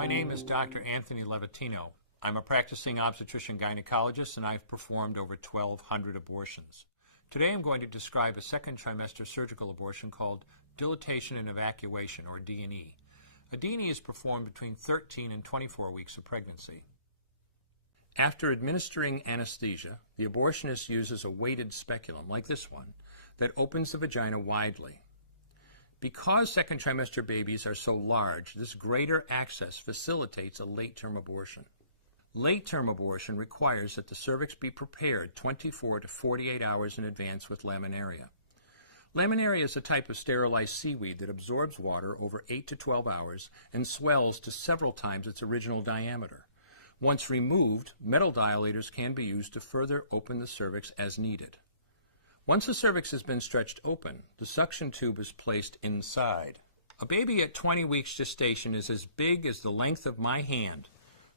My name is Dr. Anthony Levatino. I'm a practicing obstetrician-gynecologist and I've performed over 1,200 abortions. Today I'm going to describe a second trimester surgical abortion called dilatation and evacuation, or D&E. A D&E is performed between 13 and 24 weeks of pregnancy. After administering anesthesia, the abortionist uses a weighted speculum, like this one, that opens the vagina widely. Because second trimester babies are so large, this greater access facilitates a late-term abortion. Late-term abortion requires that the cervix be prepared 24 to 48 hours in advance with laminaria. Laminaria is a type of sterilized seaweed that absorbs water over 8 to 12 hours and swells to several times its original diameter. Once removed, metal dilators can be used to further open the cervix as needed. Once the cervix has been stretched open, the suction tube is placed inside. A baby at 20 weeks gestation is as big as the length of my hand,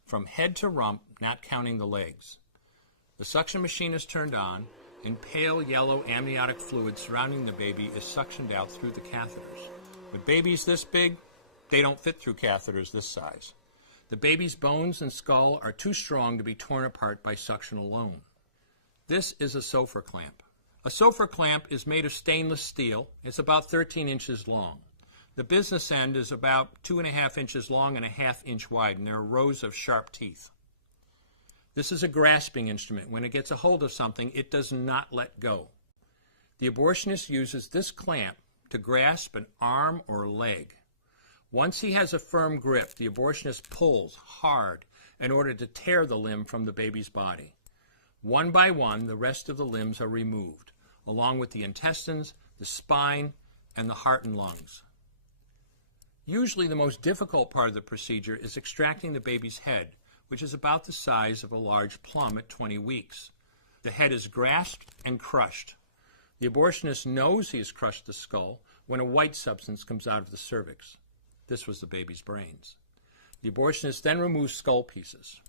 from head to rump, not counting the legs. The suction machine is turned on, and pale yellow amniotic fluid surrounding the baby is suctioned out through the catheters. With babies this big, they don't fit through catheters this size. The baby's bones and skull are too strong to be torn apart by suction alone. This is a Sofer clamp. A Sofer clamp is made of stainless steel. It's about 13 inches long. The business end is about 2.5 inches long and 1/2 inch wide, and there are rows of sharp teeth. This is a grasping instrument. When it gets a hold of something, it does not let go. The abortionist uses this clamp to grasp an arm or leg. Once he has a firm grip, the abortionist pulls hard in order to tear the limb from the baby's body. One by one, the rest of the limbs are removed, along with the intestines, the spine, and the heart and lungs. Usually the most difficult part of the procedure is extracting the baby's head, which is about the size of a large plum at 20 weeks. The head is grasped and crushed. The abortionist knows he has crushed the skull when a white substance comes out of the cervix. This was the baby's brains. The abortionist then removes skull pieces.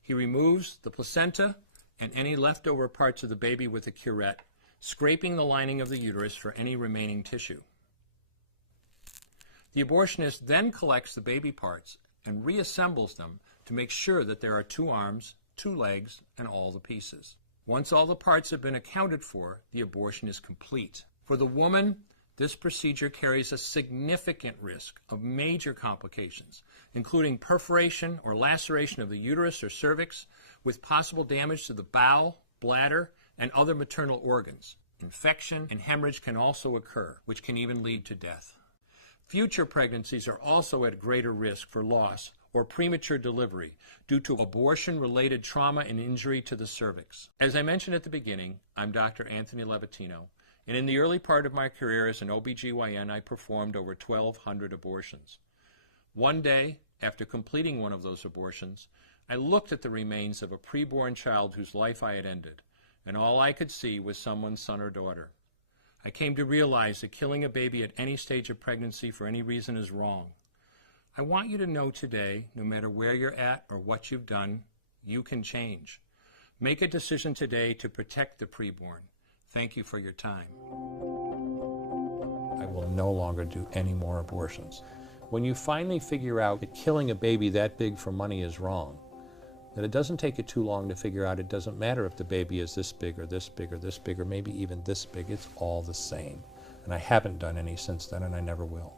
He removes the placenta and any leftover parts of the baby with a curette, scraping the lining of the uterus for any remaining tissue. The abortionist then collects the baby parts and reassembles them to make sure that there are 2 arms, 2 legs, and all the pieces. Once all the parts have been accounted for, the abortion is complete. For the woman, this procedure carries a significant risk of major complications, including perforation or laceration of the uterus or cervix, with possible damage to the bowel, bladder, and other maternal organs. Infection and hemorrhage can also occur, which can even lead to death. Future pregnancies are also at greater risk for loss or premature delivery due to abortion-related trauma and injury to the cervix. As I mentioned at the beginning, I'm Dr. Anthony Levatino, and in the early part of my career as an OBGYN, I performed over 1,200 abortions. One day, after completing one of those abortions, I looked at the remains of a preborn child whose life I had ended, and all I could see was someone's son or daughter. I came to realize that killing a baby at any stage of pregnancy for any reason is wrong. I want you to know today, no matter where you're at or what you've done, you can change. Make a decision today to protect the preborn. Thank you for your time. I will no longer do any more abortions. When you finally figure out that killing a baby that big for money is wrong, that it doesn't take you too long to figure out it doesn't matter if the baby is this big or this big or this big or maybe even this big, it's all the same. And I haven't done any since then, and I never will.